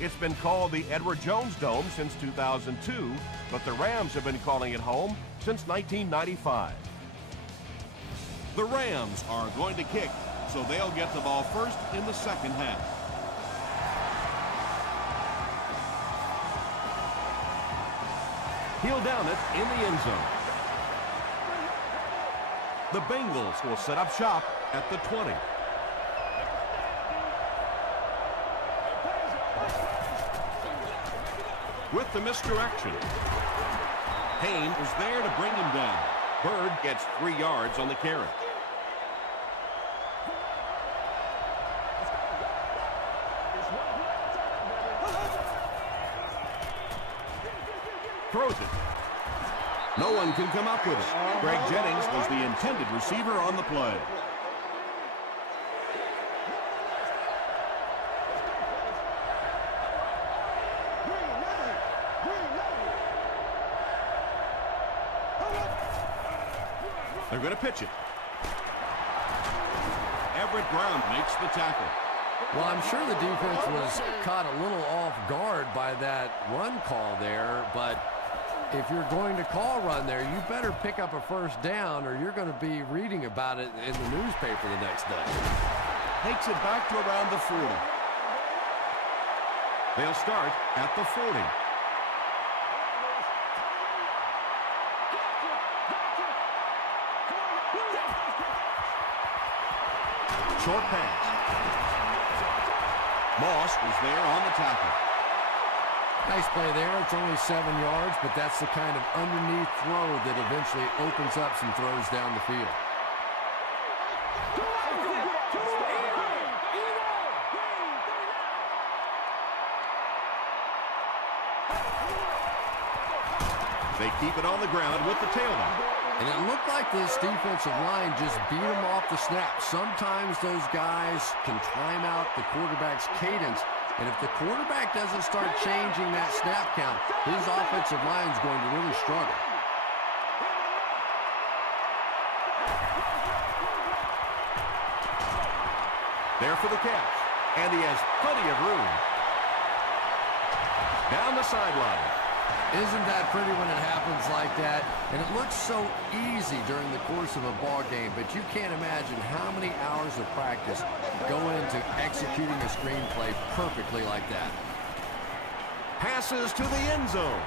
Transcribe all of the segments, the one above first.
It's been called the Edward Jones Dome since 2002, but the Rams have been calling it home since 1995. The Rams are going to kick, so they'll get the ball first in the second half. He'll down it in the end zone. The Bengals will set up shop at the 20. With the misdirection, Payne was there to bring him down. Bird gets 3 yards on the carry. Throws it. No one can come up with it. Greg Jennings was the intended receiver on the play. They're going to pitch it. Everett Brown makes the tackle. Well, I'm sure the defense was caught a little off guard by that run call there, but if you're going to call run there, you better pick up a first down or you're going to be reading about it in the newspaper the next day. Takes it back to around the 40. They'll start at the 40. Short pass. Moss was there on the tackle. Nice play there. It's only 7 yards, but that's the kind of underneath throw that eventually opens up some throws down the field. They keep it on the ground with the tailback. And it looked like this defensive line just beat them off the snap. Sometimes those guys can time out the quarterback's cadence. And if the quarterback doesn't start changing that snap count, his offensive line is going to really struggle. There for the catch. And he has plenty of room. Down the sideline. Isn't that pretty when it happens like that? And it looks so easy during the course of a ball game, but you can't imagine how many hours of practice go into executing a screenplay perfectly like that. Passes to the end zone.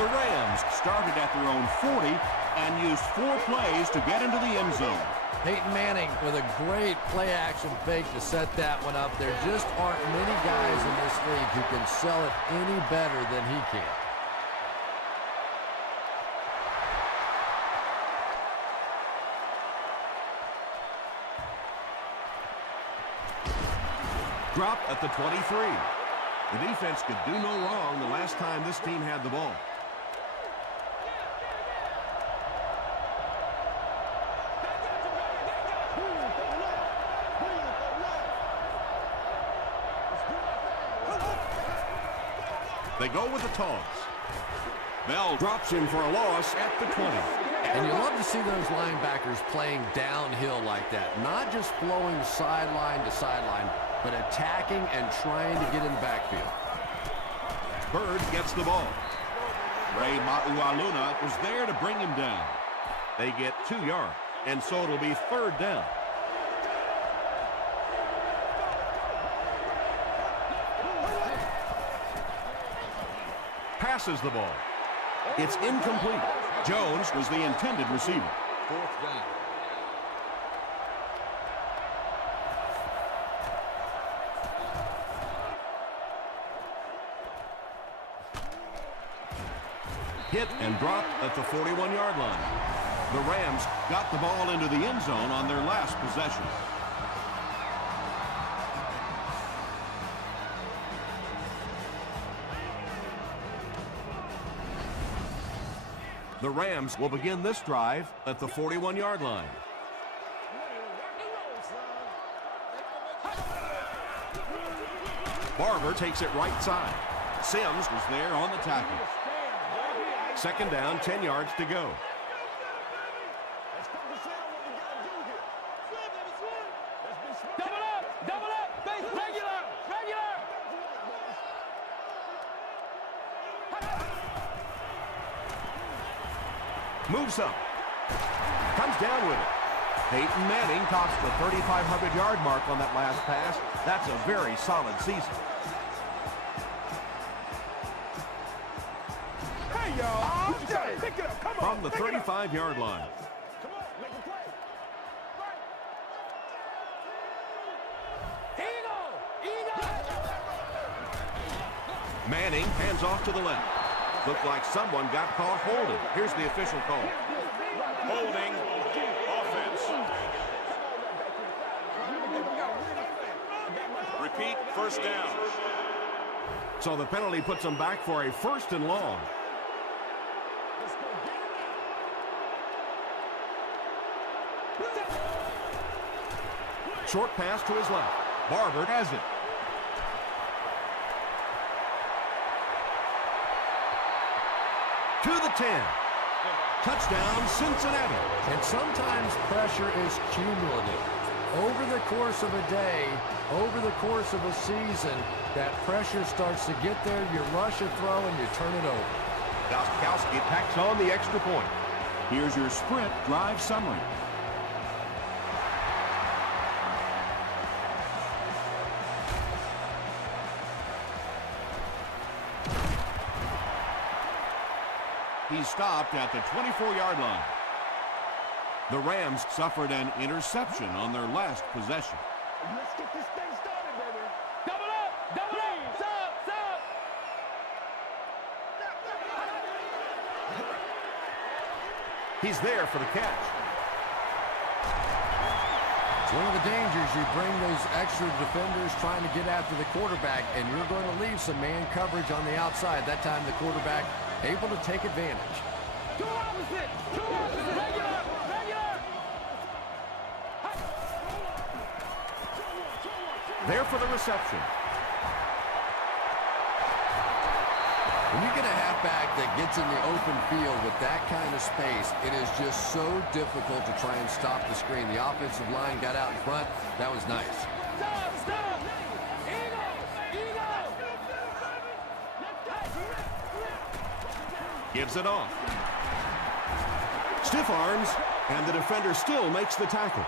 The Rams started at their own 40 and used 4 plays to get into the end zone. Peyton Manning with a great play-action fake to set that one up. There just aren't many guys in this league who can sell it any better than he can. Drop at the 23. The defense could do no wrong the last time this team had the ball. They go with the toss. Bell drops him for a loss at the 20. And you love to see those linebackers playing downhill like that. Not just flowing sideline to sideline, but attacking and trying to get in the backfield. Bird gets the ball. Ray Maualuna was there to bring him down. They get 2 yards, and so it'll be 3rd down. Passes the ball. It's incomplete. Jones was the intended receiver. 4th down. Hit and dropped at the 41-yard line. The Rams got the ball into the end zone on their last possession. The Rams will begin this drive at the 41-yard line. Barber takes it right side. Sims was there on the tackle. 2nd down, 10 yards to go. Moves up. Comes down with it. Peyton Manning tops the 3,500-yard mark on that last pass. That's a very solid season. Hey, y'all. Pick it up. Come on. From the 35-yard line. Come on. Make a play. Manning hands off to the left. Looked like someone got caught holding. Here's the official call. Holding. Offense. Repeat. First down. So the penalty puts them back for a 1st and long. Short pass to his left. Barber has it. To the 10. Touchdown, Cincinnati. And sometimes pressure is cumulative. Over the course of a day, over the course of a season, that pressure starts to get there, you rush a throw, and you turn it over. Gostkowski packs on the extra point. Here's your sprint drive summary. He stopped at the 24-yard line. The Rams suffered an interception on their last possession. Let's get this thing started, baby. Double up! Double up! Stop! He's there for the catch. It's one of the dangers. You bring those extra defenders trying to get after the quarterback, and you're going to leave some man coverage on the outside. That time the quarterback able to take advantage. Two opposite! Regular! There for the reception. When you get a halfback that gets in the open field with that kind of space, it is just so difficult to try and stop the screen. The offensive line got out in front. That was nice. Stop! Gives it off. Stiff arms, and the defender still makes the tackle.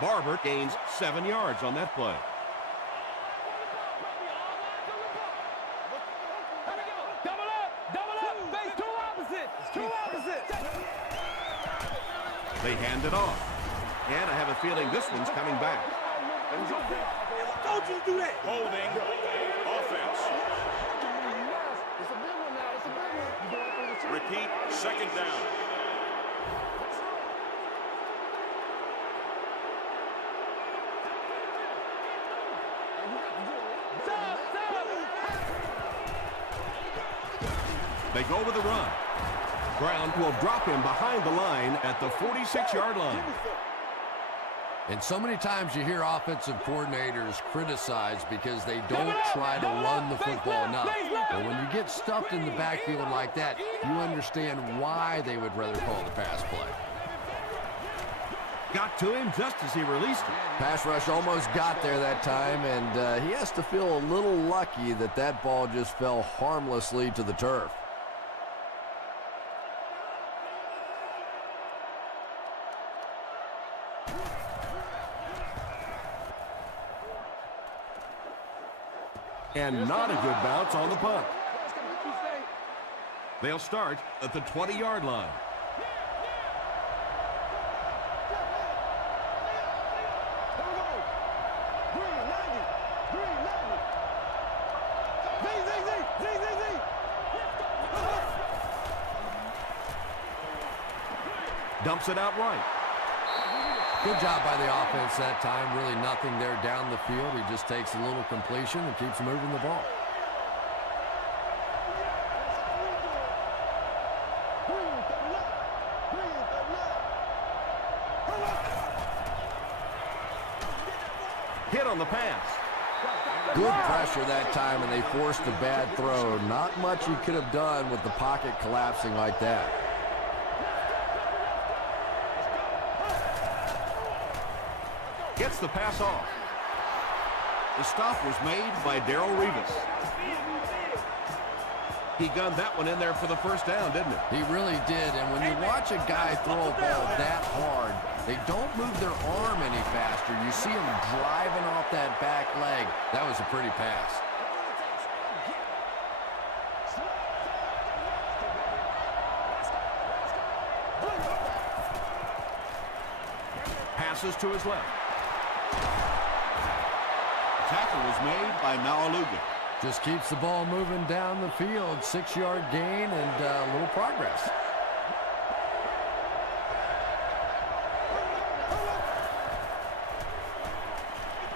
Barber gains 7 yards on that play. They hand it off. And I have a feeling this one's coming back. Don't you do that! Holding. Offense. Repeat. Second down. They go with the run. Brown will drop him behind the line at the 46-yard line. And so many times you hear offensive coordinators criticized because they don't try to run the football enough. But when you get stuffed in the backfield like that, you understand why they would rather call the pass play. Got to him just as he released it. Pass rush almost got there that time, and he has to feel a little lucky that that ball just fell harmlessly to the turf. And not a good bounce on the punt. They'll start at the 20-yard line. Dumps it out right. Good job by the offense that time. Really nothing there down the field. He just takes a little completion and keeps moving the ball. Hit on the pass. Good pressure that time, and they forced a bad throw. Not much he could have done with the pocket collapsing like that. Gets the pass off. The stop was made by Darrelle Revis. He gunned that one in there for the first down, didn't he? He really did, and when you watch a guy throw a ball that hard, they don't move their arm any faster. You see him driving off that back leg. That was a pretty pass. Passes to his left. Tackle was made by Malaluga. Just keeps the ball moving down the field. 6-yard gain and a little progress.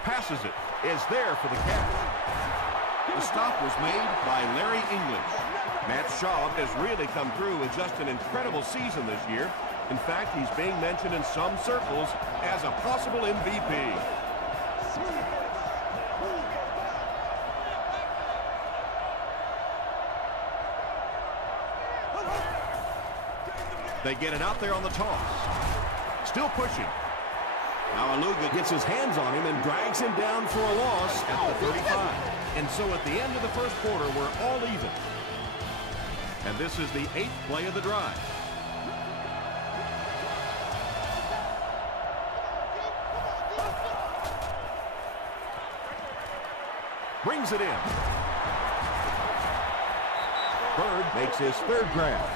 Passes it. Is there for the catch. The stop was made by Larry English. Matt Schaub has really come through with just an incredible season this year. In fact, he's being mentioned in some circles as a possible MVP. They get it out there on the toss. Still pushing. Malaluga Gets his hands on him and drags him down for a loss at the 35. And so at the end of the first quarter, we're all even. And this is the 8th play of the drive. Brings it in. Bird makes his 3rd grab.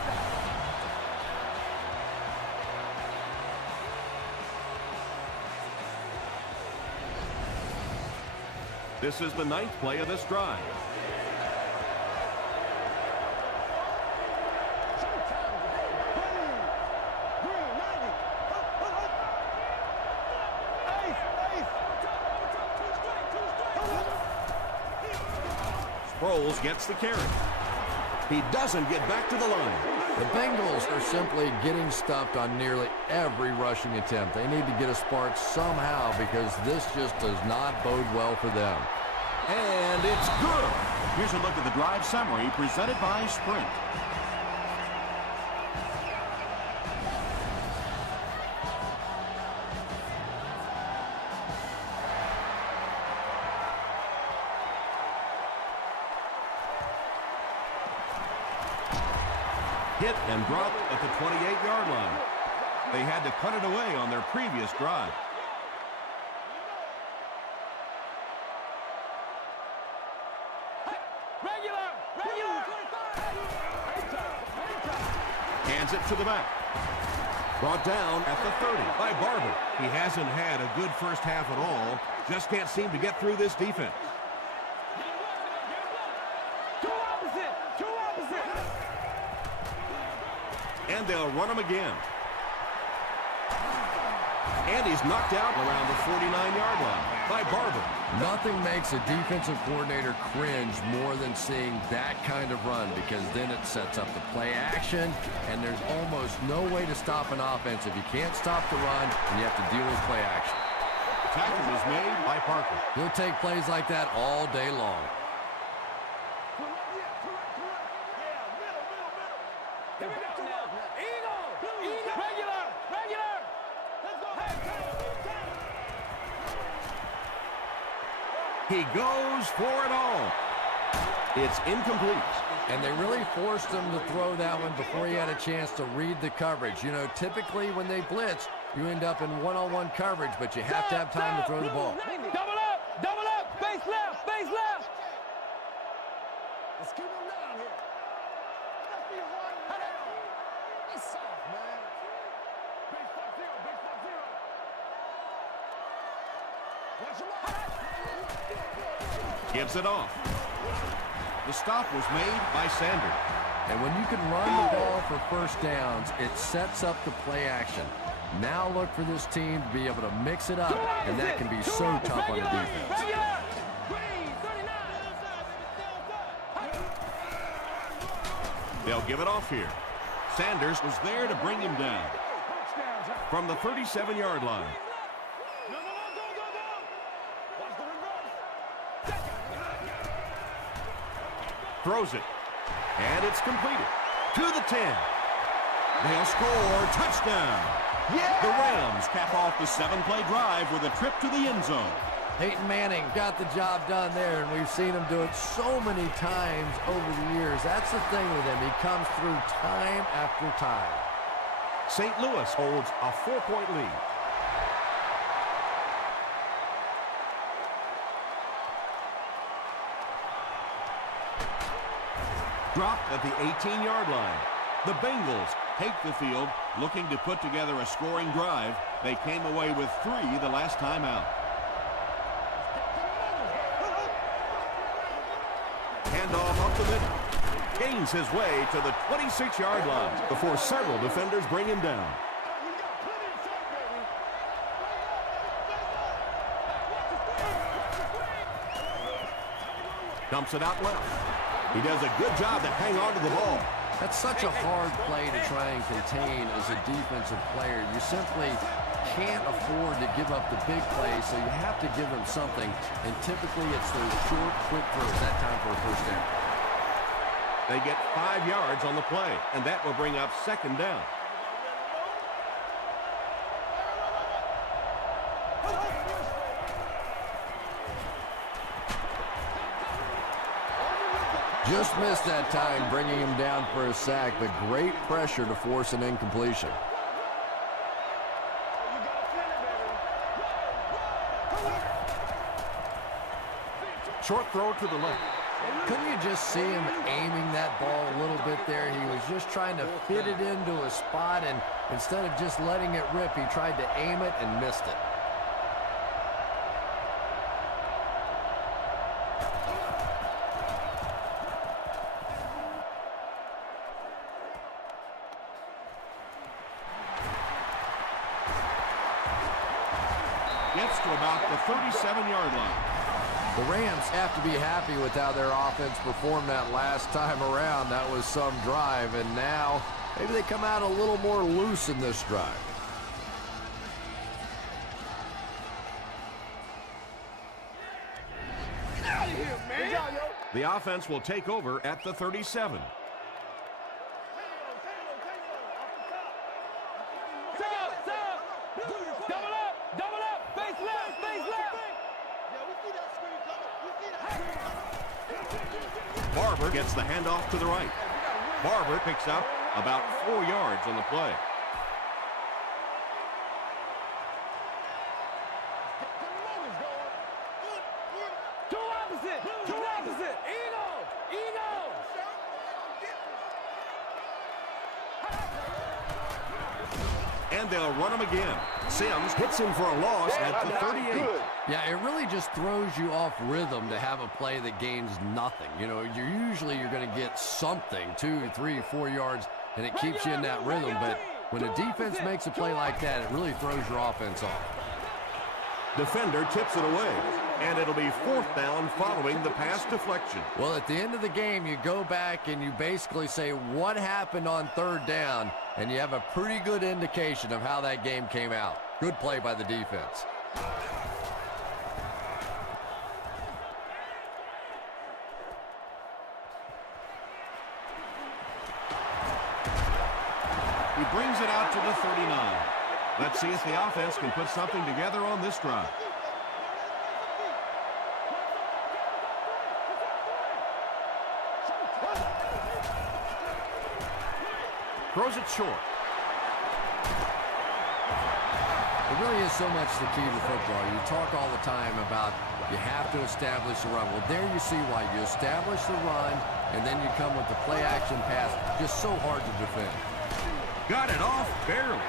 This is the 9th play of this drive. Sproles gets the carry. He doesn't get back to the line. The Bengals are simply getting stuffed on nearly every rushing attempt. They need to get a spark somehow because this just does not bode well for them. And it's good. Here's a look at the drive summary presented by Sprint. Hit and dropped at the 28-yard line. They had to cut it away on their previous drive. Hands it to the back. Brought down at the 30 by Barber. He hasn't had a good first half at all. Just can't seem to get through this defense. And they'll run him again. And he's knocked out around the 49-yard line by Barber. Nothing makes a defensive coordinator cringe more than seeing that kind of run because then it sets up the play action, and there's almost no way to stop an offense if you can't stop the run and you have to deal with play action. Tackle was made by Parker. He'll take plays like that all day long. He goes for it all. It's incomplete. And they really forced him to throw that one before he had a chance to read the coverage. You know, typically when they blitz, you end up in one-on-one coverage, but you have to have time to throw the ball. Double up, face left, face left. Let's keep him down here. Let's be hard down. He's soft, man. Base 5-0, base 5-0. Watch him out. Gives it off. The stop was made by Sanders. And when you can run the ball for first downs, it sets up the play action. Now look for this team to be able to mix it up, and that can be so tough on the defense. They'll give it off here. Sanders was there to bring him down. From the 37-yard line. Throws it. And it's completed. To the 10. They'll score. Touchdown. Yeah! The Rams cap off the 7-play drive with a trip to the end zone. Peyton Manning got the job done there, and we've seen him do it so many times over the years. That's the thing with him. He comes through time after time. St. Louis holds a 4-point lead. Dropped at the 18-yard line. The Bengals take the field, looking to put together a scoring drive. They came away with 3 the last time out. Handoff up the middle. Gains his way to the 26-yard line before several defenders bring him down. Dumps it out left. He does a good job to hang on to the ball. That's such a hard play to try and contain as a defensive player. You simply can't afford to give up the big plays, so you have to give them something. And typically it's those short, quick throws. That time for a first down. They get 5 yards on the play, and that will bring up second down. Just missed that time, bringing him down for a sack, but great pressure to force an incompletion. Short throw to the left. Couldn't you just see him aiming that ball a little bit there? He was just trying to fit it into a spot, and instead of just letting it rip, he tried to aim it and missed it. Gets to about the 37-yard line. The Rams have to be happy with how their offense performed that last time around. That was some drive, and now maybe they come out a little more loose in this drive. Get out of here, man. Good job, yo. The offense will take over at the 37. Barber gets the handoff to the right. Barber picks up about 4 yards on the play. Two opposite. And they'll run him again. Sims hits him for a loss at the 38. Yeah, it really just throws you off rhythm to have a play that gains nothing. You know, you're going to get something, 2, 3, 4 yards, and it keeps you in that rhythm. But when a defense makes a play like that, it really throws your offense off. Defender tips it away, and it'll be 4th down following the pass deflection. Well, at the end of the game, you go back and you basically say what happened on 3rd down, and you have a pretty good indication of how that game came out. Good play by the defense. He brings it out to the 39. Let's see if the offense can put something together on this drive. Throws it short. It really is so much the key to football. You talk all the time about you have to establish the run. Well, there you see why. You establish the run, and then you come with the play-action pass. Just so hard to defend. Got it off barely.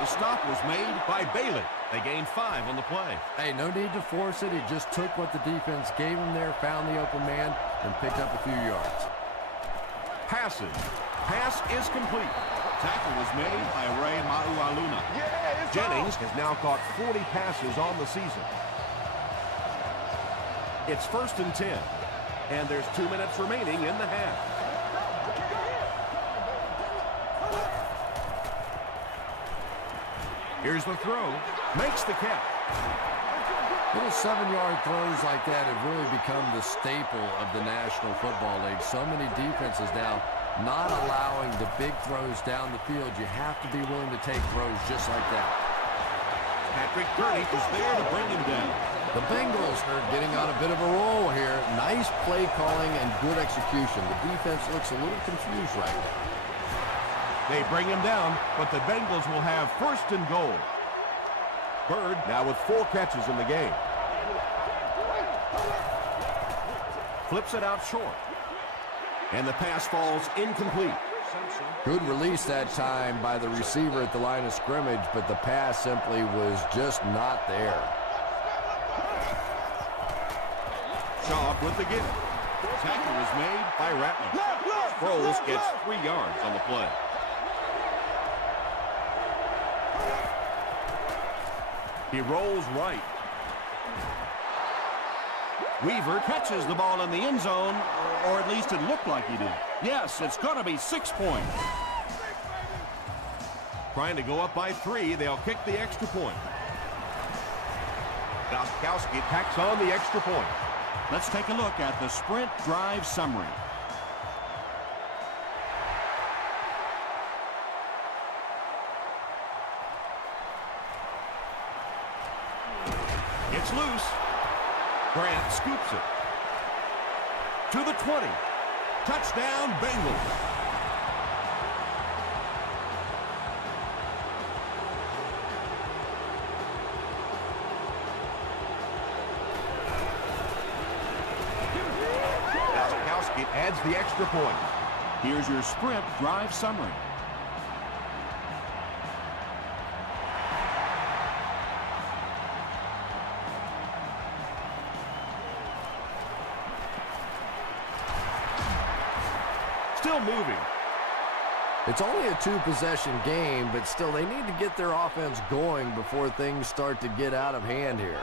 The stop was made by Bailey. They gained 5 on the play. Hey, no need to force it. He just took what the defense gave him there, found the open man, and picked up a few yards. Passes. Pass is complete. Tackle was made by Ray Maualuna. Jennings has now caught 40 passes on the season. It's 1st and 10, and there's 2 minutes remaining in the half. Here's the throw. Makes the catch. Little 7-yard throws like that have really become the staple of the National Football League. So many defenses now not allowing the big throws down the field. You have to be willing to take throws just like that. Patrick Gurney is there to bring him down. The Bengals are getting on a bit of a roll here. Nice play calling and good execution. The defense looks a little confused right now. They bring him down, but the Bengals will have first and goal. Bird now with 4 catches in the game. Flips it out short. And the pass falls incomplete. Good release that time by the receiver at the line of scrimmage, but the pass simply was just not there. Shaw with the give. Tackle is made by Rattler. Sproles gets 3 yards on the play. He rolls right. Weaver catches the ball in the end zone, or at least it looked like he did. Yes, it's going to be 6 points. Trying to go up by 3. They'll kick the extra point. Gostkowski tacks on the extra point. Let's take a look at the sprint drive summary. It's loose. Grant scoops it. To the 20. Touchdown, Bengals. Gostkowski adds the extra point. Here's your sprint drive summary. Still moving. It's only a 2-possession game, but still they need to get their offense going before things start to get out of hand here.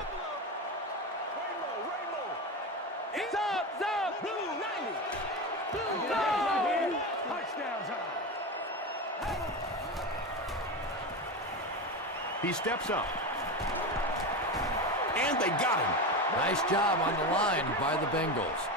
He steps up. And they got him. Nice job on the line by the Bengals.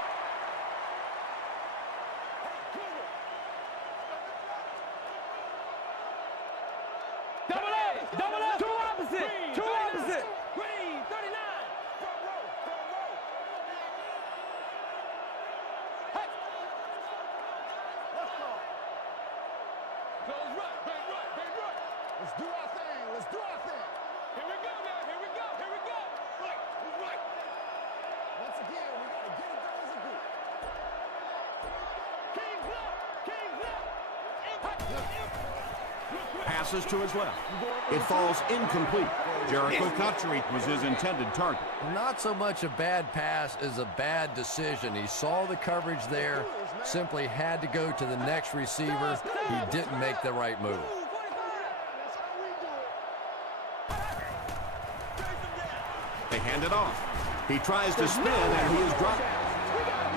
Let's do our thing. Let's do our thing. Here we go now. Here we go. Here we go. Right. Right. Once again, we got to get it done as a group. Kings up. Kings up. Passes to his left. It falls incomplete. Jericho Cotchery was his intended target. Not so much a bad pass as a bad decision. He saw the coverage there, simply had to go to the next receiver. He didn't make the right move. They hand it off. He tries to spin, and he is dropped.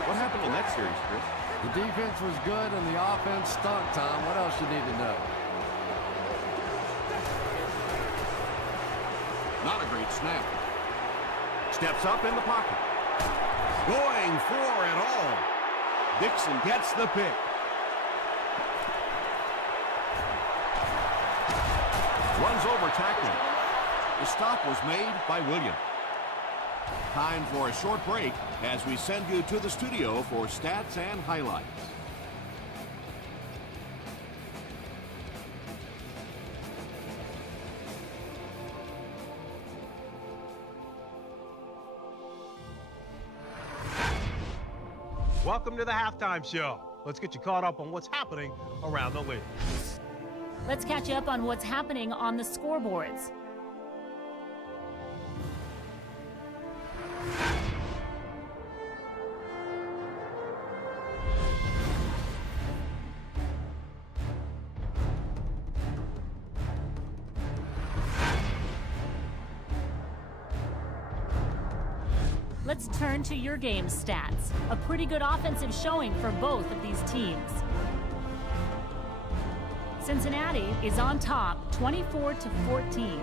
What happened in that series, Chris? The defense was good, and the offense stunk, Tom. What else you need to know? Not a great snap. Steps up in the pocket. Going for it all. Dixon gets the pick. Runs over tackling. The stop was made by Williams. Time for a short break as we send you to the studio for stats and highlights. Welcome to the halftime show. Let's get you caught up on what's happening around the league. Let's catch you up on what's happening on the scoreboards. Let's turn to your game stats. A pretty good offensive showing for both of these teams. Cincinnati is on top, 24-14.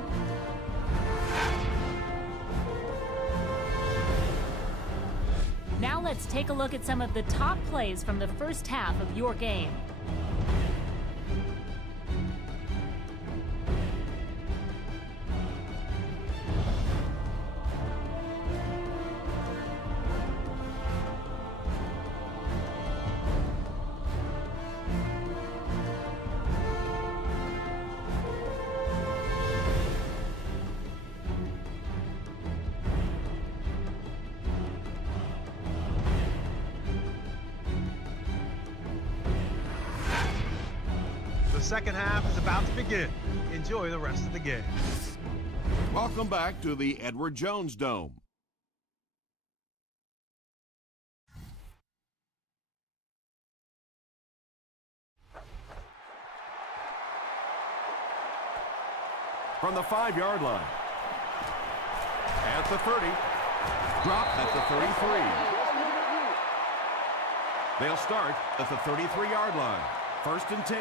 Now let's take a look at some of the top plays from the first half of your game. second half is about to begin. Enjoy the rest of the game. Welcome back to the Edward Jones Dome. From the 5-yard line. At the 30. Dropped at the 33. They'll start at the 33-yard line. 1st and 10.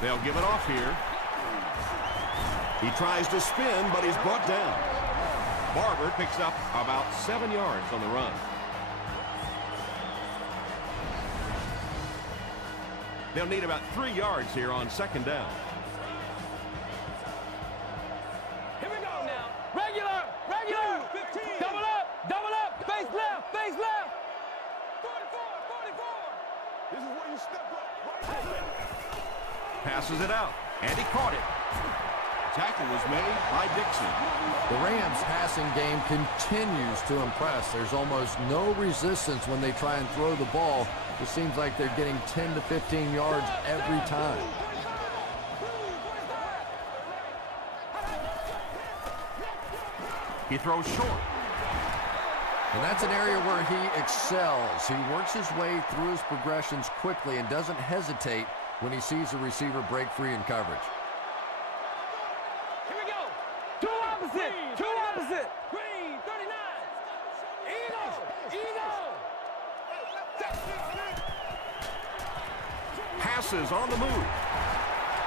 They'll give it off here. He tries to spin, but he's brought down. Barber picks up about 7 yards on the run. They'll need about 3 yards here on 2nd down. Here we go now. Regular. 15. Double up. Face left. 44. This is where you step up. Right there. Passes it out, and he caught it. Tackle was made by Dixon. The Rams' passing game continues to impress. There's almost no resistance when they try and throw the ball. It seems like they're getting 10 to 15 yards every time. He throws short. And that's an area where he excels. He works his way through his progressions quickly and doesn't hesitate when he sees a receiver break free in coverage. Here we go. Two opposite. Green, 39. Eno. Passes on the move.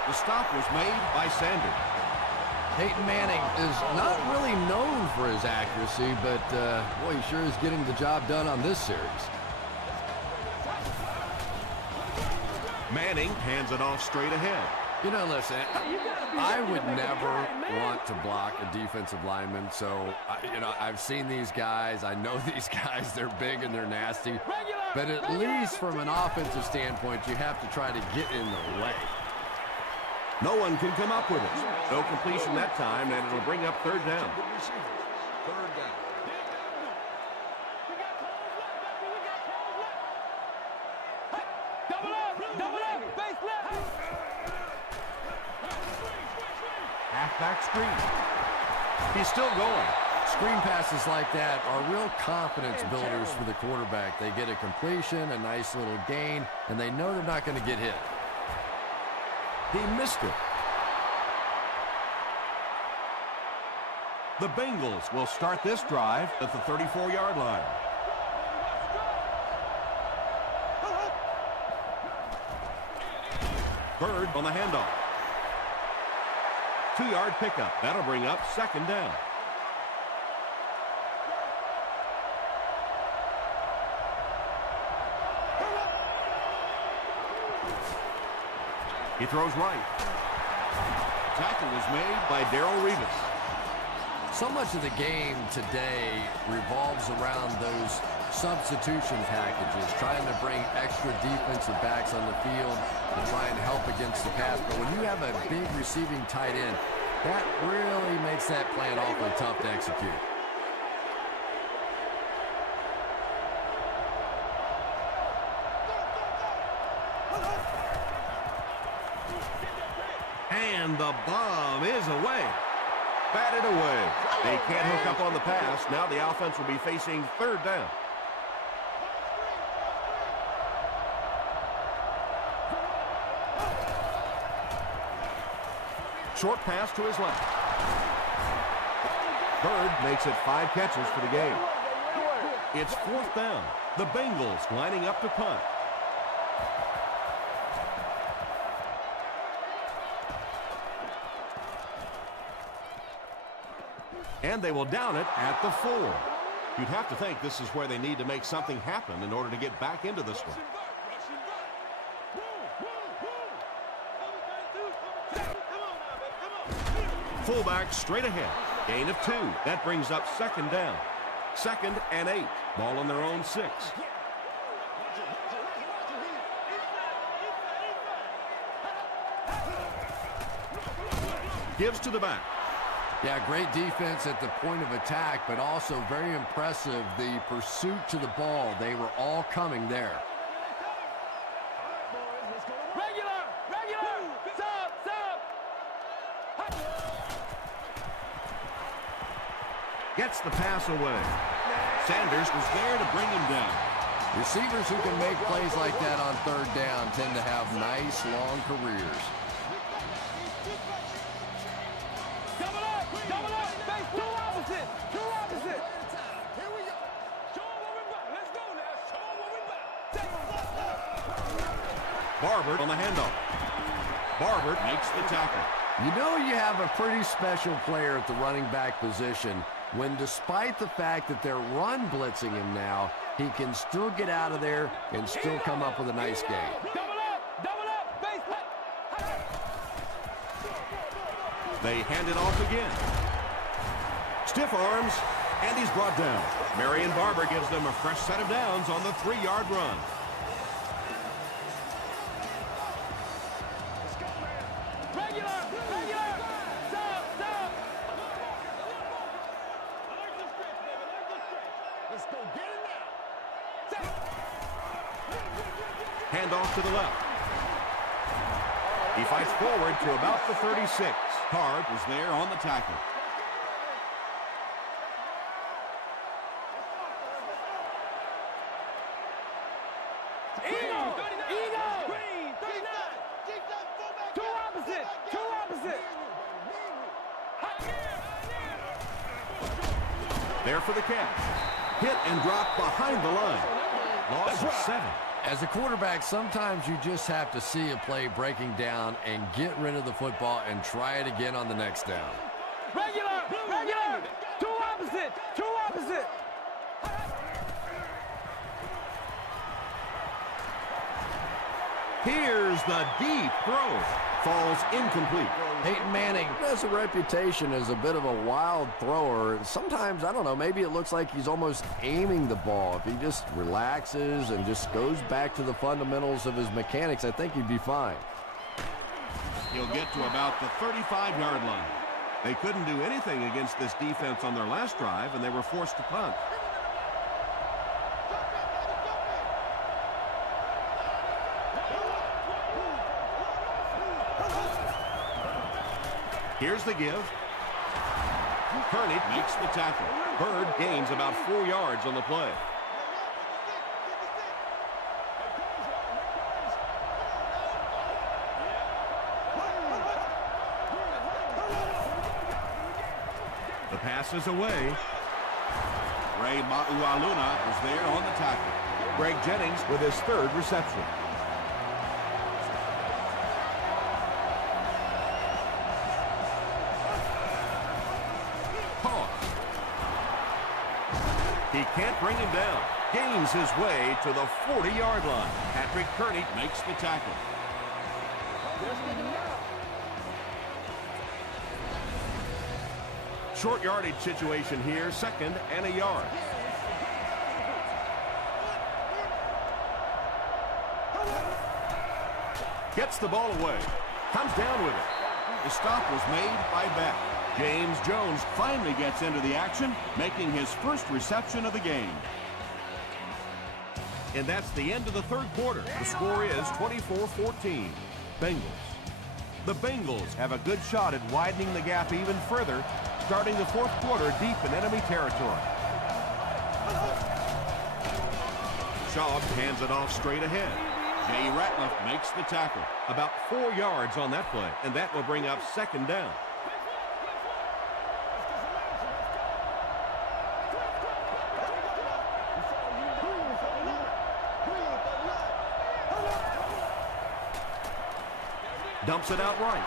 The stop was made by Sanders. Peyton Manning is not really known for his accuracy, but boy, he sure is getting the job done on this series. Manning hands it off straight ahead. You know, listen, I would never want to block a defensive lineman, so, I've seen these guys. I know these guys. They're big and they're nasty. But at least from an offensive standpoint, you have to try to get in the way. No one can come up with it. No completion that time, and it'll bring up 3rd down. Double up. Face left. Halfback screen. He's still going. Screen passes like that are real confidence builders for the quarterback. They get a completion, a nice little gain, and they know they're not going to get hit. He missed it. The Bengals will start this drive at the 34-yard line. Bird on the handoff. 2-yard pickup. That'll bring up 2nd down. He throws right. Tackle was made by Darrell Revis. So much of the game today revolves around those substitution packages, trying to bring extra defensive backs on the field to try and help against the pass. But when you have a big receiving tight end, that really makes that plan awfully tough to execute. And the bomb is away. Batted away. They can't hook up on the pass. Now the offense will be facing 3rd down. Short pass to his left. Bird makes it 5 catches for the game. It's 4th down. The Bengals lining up to punt. And they will down it at the 4. You'd have to think this is where they need to make something happen in order to get back into this one. Fullback straight ahead. Gain of 2. That brings up 2nd down. 2nd and 8. Ball on their own 6. Gives to the back. Yeah, great defense at the point of attack, but also very impressive the pursuit to the ball. They were all coming there. Regular, sub. Gets the pass away. Sanders was there to bring him down. Receivers who can make plays like that on third down tend to have nice, long careers. Double up, face two opposite. Here we go. Show 'em what we got. Let's go now. Show 'em what we got. Barber on the handoff. Barber makes the tackle. You know you have a pretty special player at the running back position when, despite the fact that they're run blitzing him now, he can still get out of there and still come up with a nice game. Double up, face They hand it off again. Stiff arms, and he's brought down. Marion Barber gives them a fresh set of downs on the 3-yard run. regular, sub. Let's go get it now. Hand off to the left. He fights forward to about the 36. Card was there on the tackle. Eagle. Two opposite. There for the catch. Hit and drop behind the line. Loss of 7. As a quarterback, sometimes you just have to see a play breaking down and get rid of the football and try it again on the next down. Regular. Two opposite. Here's the deep throw. Falls incomplete. Peyton Manning has a reputation as a bit of a wild thrower. Sometimes, I don't know, maybe it looks like he's almost aiming the ball. If he just relaxes and just goes back to the fundamentals of his mechanics, I think he'd be fine. He'll get to about the 35-yard line. They couldn't do anything against this defense on their last drive, and they were forced to punt. Here's the give. Kearney makes the tackle. Bird gains about 4 yards on the play. The pass is away. Ray Maualuna is there on the tackle. Greg Jennings with his 3rd reception. He can't bring him down. Gains his way to the 40-yard line. Patrick Kearney makes the tackle. Short yardage situation here, 2nd and a yard. Gets the ball away. Comes down with it. The stop was made by Beck. James Jones finally gets into the action, making his 1st reception of the game. And that's the end of the 3rd quarter. The score is 24-14. Bengals. The Bengals have a good shot at widening the gap even further, starting the 4th quarter deep in enemy territory. Schaub hands it off straight ahead. Jay Ratliff makes the tackle. About 4 yards on that play, and that will bring up 2nd down. Dumps it out right.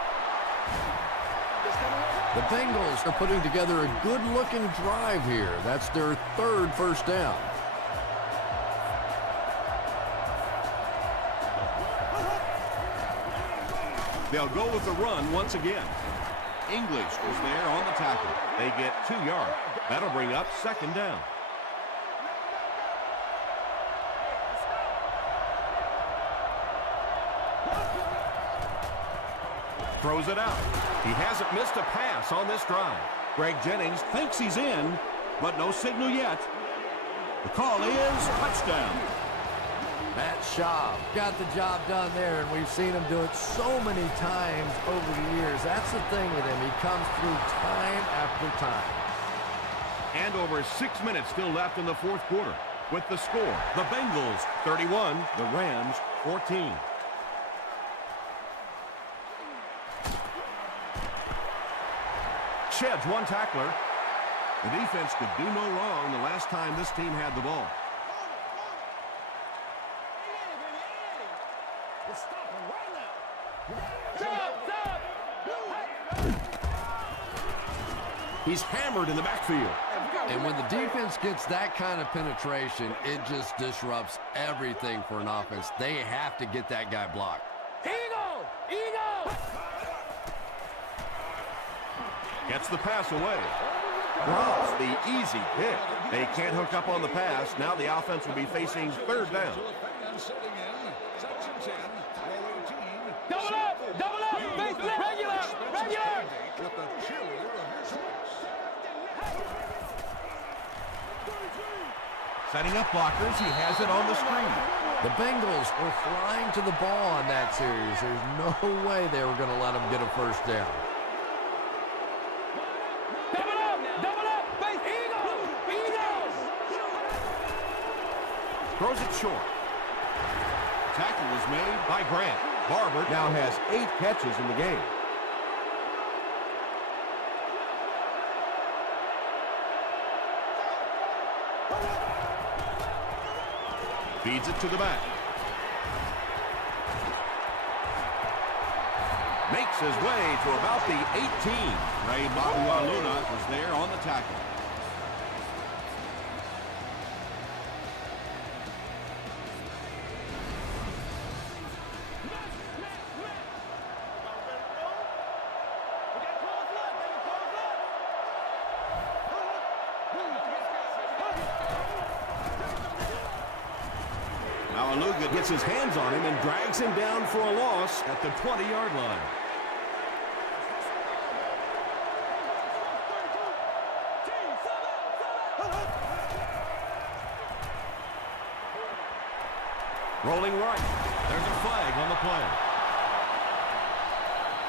The Bengals are putting together a good-looking drive here. That's their 3rd first down. They'll go with the run once again. English was there on the tackle. They get 2 yards. That'll bring up 2nd down. Throws it out. He hasn't missed a pass on this drive. Greg Jennings thinks he's in, but no signal yet. The call is touchdown. Matt Schaub got the job done there, and we've seen him do it so many times over the years. That's the thing with him. He comes through time after time. And over 6 minutes still left in the fourth quarter. With the score, the Bengals 31, the Rams 14. Sheds one tackler. The defense could do no wrong the last time this team had the ball. He's hammered in the backfield. And when the defense gets that kind of penetration, it just disrupts everything for an offense. They have to get that guy blocked. Eagle! Eagle! Gets the pass away. Drops the easy pick. They can't hook up on the pass. Now the offense will be facing third down. Double up! Double up! Base left! Regular! Regular! Setting up blockers. He has it on the screen. The Bengals were flying to the ball on that series. There's no way they were going to let them get a first down. Double up! Double up! Base Eagle! Eagle! Throws it short. Tackle was made by Grant. Barber now has 8 catches in the game. Feeds it to the back. Makes his way to about the 18. Ray Mauialuna was there on the tackle. Mauialuna gets his hands on him and drags him down for a loss at the 20-yard line. Rolling right. There's a flag on the play.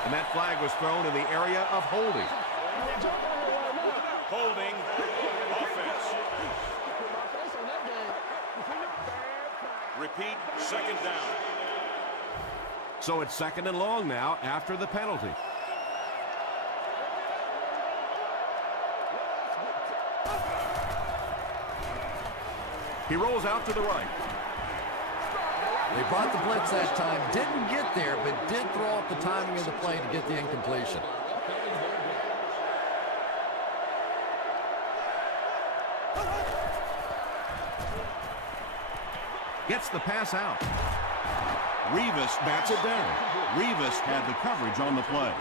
And that flag was thrown in the area of holding. Holding offense. Repeat, second down. So it's second and long now after the penalty. He rolls out to the right. They brought the blitz that time, didn't get there, but did throw off the timing of the play to get the incompletion. Gets the pass out. Revis bats it down. Revis had the coverage on the play.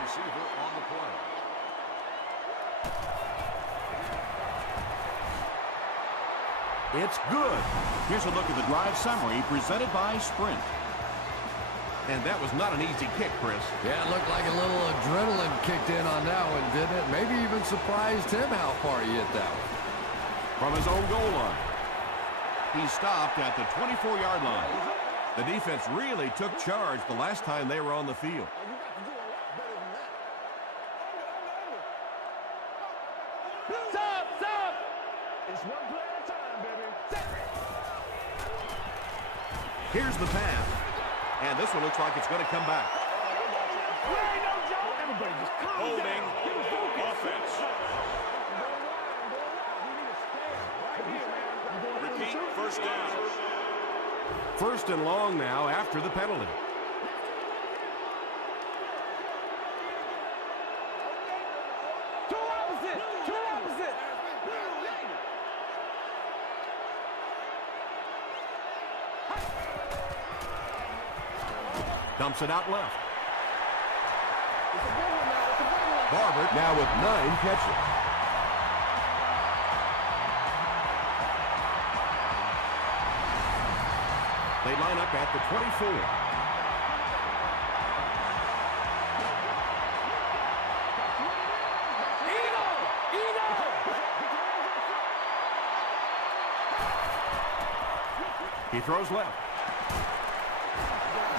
It's good. Here's a look at the drive summary presented by Sprint. And that was not an easy kick, Chris. Yeah, it looked like a little adrenaline kicked in on that one, didn't it? Maybe even surprised him how far he hit that one. From his own goal line. He stopped at the 24-yard line. The defense really took charge the last time they were on the field. Stop! Stop! It's one play at a time, baby. Here's the pass. And this one looks like it's going to come back. Everybody just calm Holding down. offense. Repeat, first down. First and long now after the penalty. Two opposite! Two opposite! Dumps it out left. Barber now with 9 catches. They line up at the 24. Eagle! He throws left.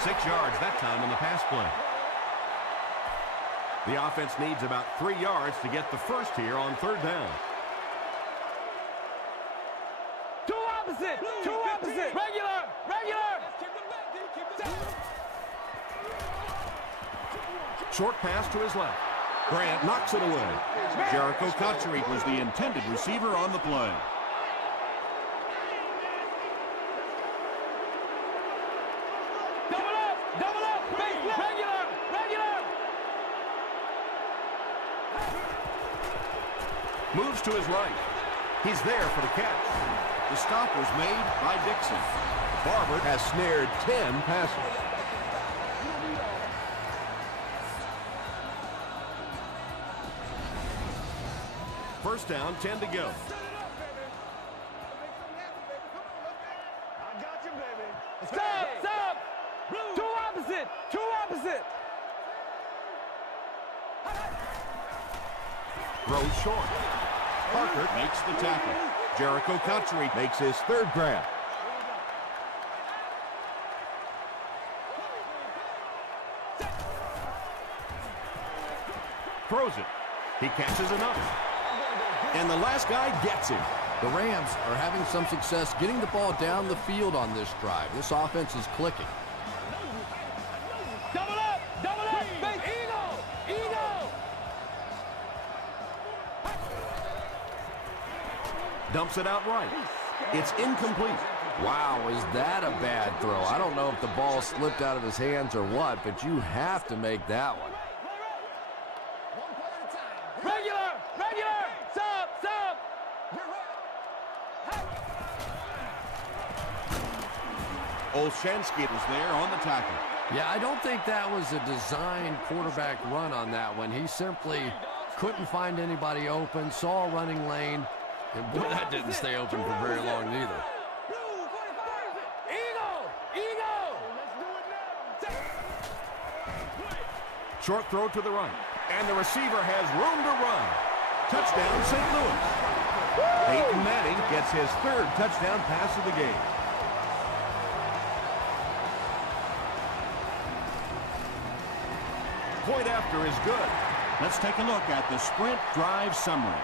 6 yards that time on the pass play. The offense needs about 3 yards to get the first here on 3rd down. Two opposite. Regular. Short pass to his left. Grant knocks it away. Jericho Cotchery was the intended receiver on the play. Double up. Regular. Moves to his right. He's there for the catch. The stop was made by Dixon. Barber has snared 10 passes. First down, 10 to go. Stop. Two opposite. Throws short. Parker makes the tackle. Jericho Cotchery makes his 3rd grab. Throws it. He catches enough. And the last guy gets him. The Rams are having some success getting the ball down the field on this drive. This offense is clicking. Double up. Eagle. Dumps it out right. It's incomplete. Wow, is that a bad throw? I don't know if the ball slipped out of his hands or what, but you have to make that one. Regular. Stop. Olshansky was there on the tackle. Yeah, I don't think that was a designed quarterback run on that one. He simply couldn't find anybody open, saw a running lane, and boy, that didn't stay open for very long neither. Eagle. Short throw to the right. And the receiver has room to run. Touchdown, St. Louis. Peyton Manning gets his 3rd touchdown pass of the game. Point after is good. Let's take a look at the sprint drive summary.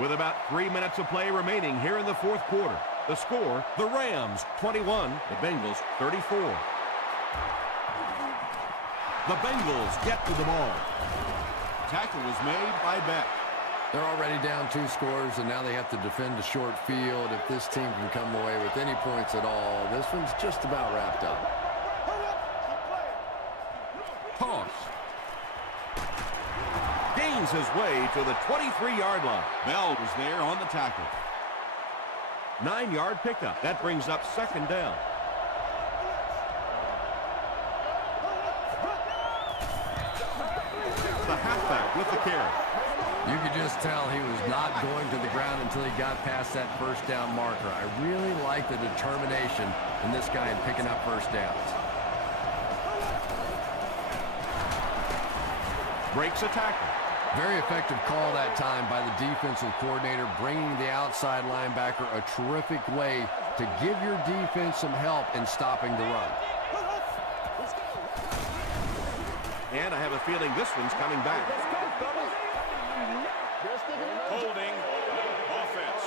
With about 3 minutes of play remaining here in the 4th quarter. The score, the Rams 21, the Bengals 34. The Bengals get to the ball. Tackle was made by Beck. They're already down 2 scores, and now they have to defend a short field. If this team can come away with any points at all, this one's just about wrapped up. Toss. Gains his way to the 23-yard line. Bell was there on the tackle. 9-yard pickup. That brings up 2nd down. The halfback with the carry. You could just tell he was not going to the ground until he got past that 1st down marker. I really like the determination in this guy in picking up 1st downs. Breaks a tackle. Very effective call that time by the defensive coordinator, bringing the outside linebacker a terrific way to give your defense some help in stopping the run. And I have a feeling this one's coming back. Holding offense.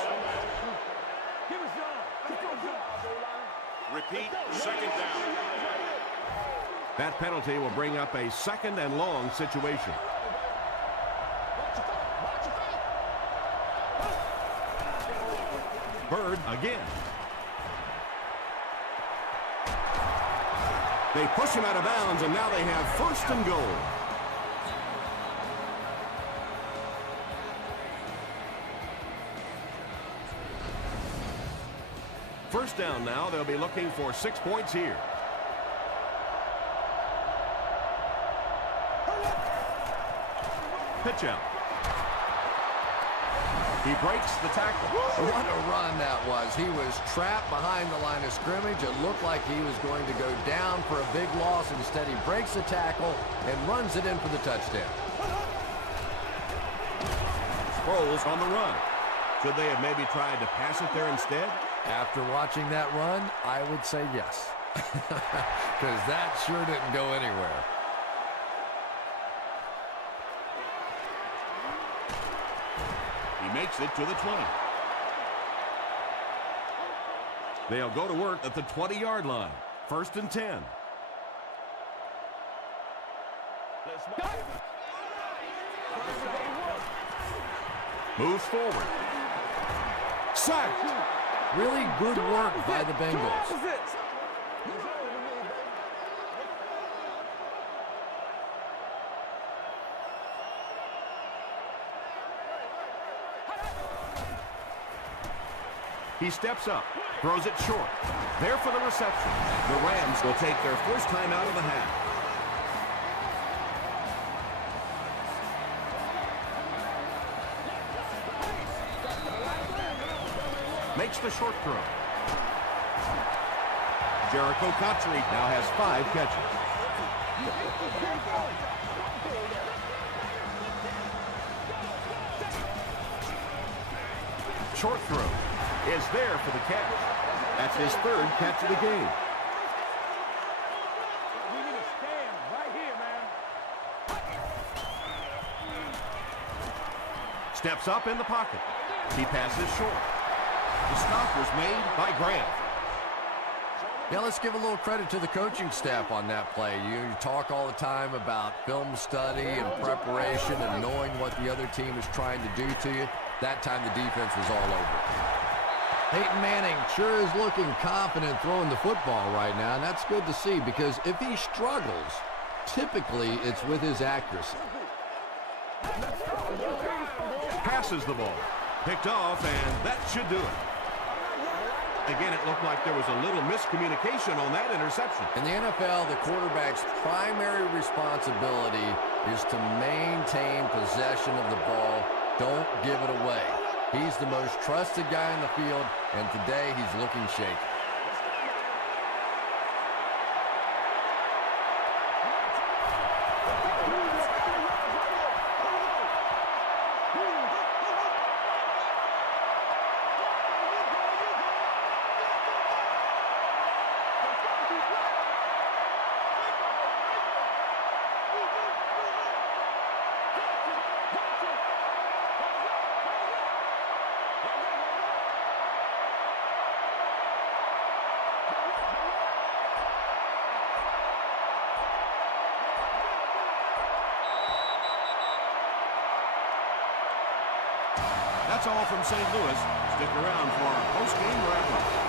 Repeat, 2nd down. That penalty will bring up a 2nd and long situation. Bird again. They push him out of bounds, and now they have 1st and goal. First down now. They'll be looking for 6 points here. Pitch out. He breaks the tackle. What a run that was. He was trapped behind the line of scrimmage. It looked like he was going to go down for a big loss. Instead, he breaks the tackle and runs it in for the touchdown. Sproles on the run. Should they have maybe tried to pass it there instead? After watching that run, I would say yes. Because that sure didn't go anywhere. He makes it to the 20. They'll go to work at the 20-yard line. 1st and 10. Moves forward. Sacked. Really good work by the Bengals. He steps up, throws it short. There for the reception. The Rams will take their first time out of the half. Makes the short throw. Jericho Cotchery now has 5 catches. Short throw is there for the catch. That's his 3rd catch of the game. We need to stand right here, man. Steps up in the pocket. He passes short. The stop was made by Grant. Yeah, let's give a little credit to the coaching staff on that play. You talk all the time about film study and preparation and knowing what the other team is trying to do to you. That time the defense was all over. Peyton Manning sure is looking confident throwing the football right now, and that's good to see because if he struggles, typically it's with his accuracy. Passes the ball. Picked off, and that should do it. Again, it looked like there was a little miscommunication on that interception. In the NFL, the quarterback's primary responsibility is to maintain possession of the ball. Don't give it away. He's the most trusted guy in the field, and today he's looking shaky. That's all from St. Louis. Stick around for our post-game wrap-up.